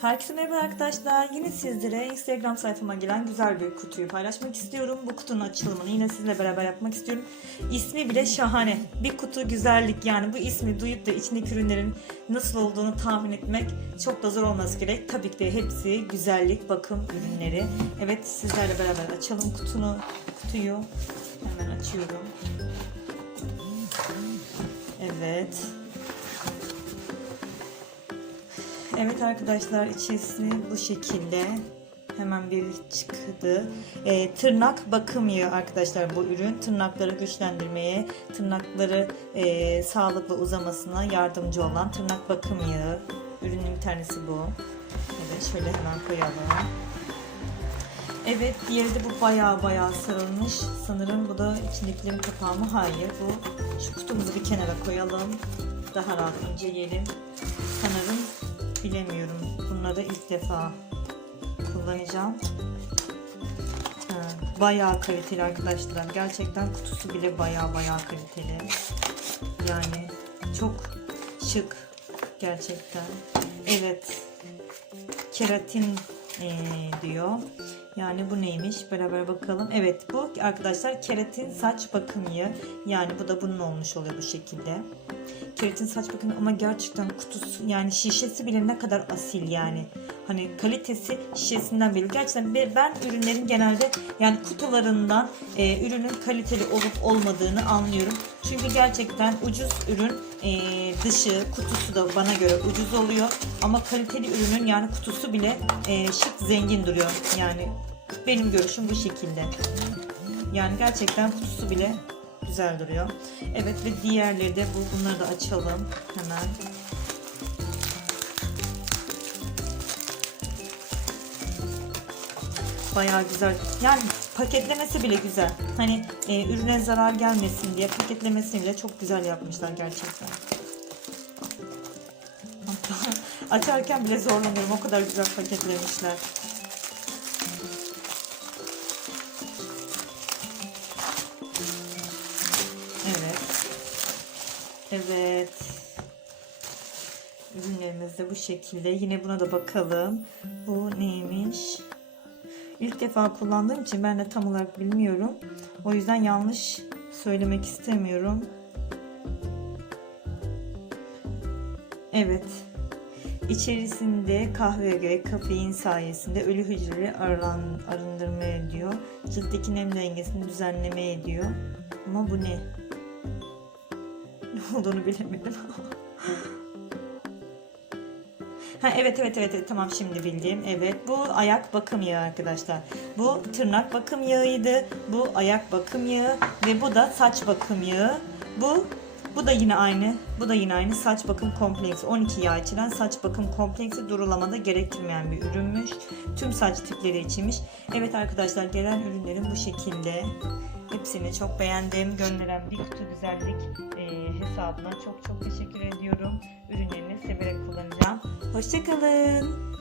Herkese merhaba arkadaşlar. Yine sizlere Instagram sayfama gelen güzel bir kutuyu paylaşmak istiyorum. Bu kutunun açılımını yine sizle beraber yapmak istiyorum. İsmi bile şahane. Bir kutu güzellik yani bu ismi duyup da içindeki ürünlerin nasıl olduğunu tahmin etmek çok da zor olması gerek. Tabii ki de hepsi güzellik, bakım ürünleri. Evet sizlerle beraber açalım kutunu, kutuyu. Hemen açıyorum. Evet. Evet arkadaşlar içerisinde bu şekilde hemen bir çıktı. Ee, tırnak bakım yağı arkadaşlar bu ürün. Tırnakları güçlendirmeye, tırnakları e, sağlıklı uzamasına yardımcı olan tırnak bakım yağı. Ürünün bir tanesi bu. Evet şöyle hemen koyalım. Evet diğeri de bu baya baya sarılmış. Sanırım bu da içindekilerin kapağı mı? Hayır bu. Şu kutumuzu bir kenara koyalım. Daha rahat inceleyelim. Sanırım bilemiyorum. Bunları ilk defa kullanacağım. Bayağı kaliteli arkadaşlar. Gerçekten kutusu bile bayağı bayağı kaliteli. Yani çok şık gerçekten. Evet. Keratin eee, diyor. Yani bu neymiş? Beraber bakalım. Evet bu arkadaşlar keratin saç bakım yağı. Yani bu da bunun olmuş oluyor bu şekilde. Keratin saç bakımı ama gerçekten kutusu yani şişesi bile ne kadar asil yani. Hani kalitesi şişesinden belli. Gerçekten be- ben ürünlerin genelde yani kutularından e, ürünün kaliteli olup olmadığını anlıyorum. Çünkü gerçekten ucuz ürün e, dışı kutusu da bana göre ucuz oluyor. Ama kaliteli ürünün yani kutusu bile e, şık zengin duruyor. Yani benim görüşüm bu şekilde. Yani gerçekten kutusu bile güzel duruyor. Evet ve diğerleri de bu. Bunları da açalım hemen. Bayağı güzel. Yani paketlemesi bile güzel. Hani e, ürüne zarar gelmesin diye paketlemesini bile çok güzel yapmışlar gerçekten. Açarken bile zorlanıyorum. O kadar güzel paketlemişler. Evet. Ürünlerimiz de bu şekilde. Yine buna da bakalım. Bu neymiş? İlk defa kullandığım için ben de tam olarak bilmiyorum. O yüzden yanlış söylemek istemiyorum. Evet. İçerisinde kahveye göre kafein sayesinde ölü hücreleri arın, arındırma ediyor. Ciltteki nem dengesini düzenleme ediyor. Ama bu ne? Ne olduğunu bilemedim. Ha evet evet evet tamam şimdi bildim. Evet bu ayak bakım yağı arkadaşlar. Bu tırnak bakım yağıydı. Bu ayak bakım yağı ve bu da saç bakım yağı. Bu bu da yine aynı. Bu da yine aynı saç bakım kompleksi. 12 yağ içeren saç bakım kompleksi durulamada gerektirmeyen bir ürünmüş. Tüm saç tipleri içinmiş. Evet arkadaşlar gelen ürünlerin bu şekilde. Hepsini çok beğendim. Gönderen bir kutu güzellik e, hesabına çok çok teşekkür ediyorum. Ürünlerini severek kullanacağım. Hoşçakalın.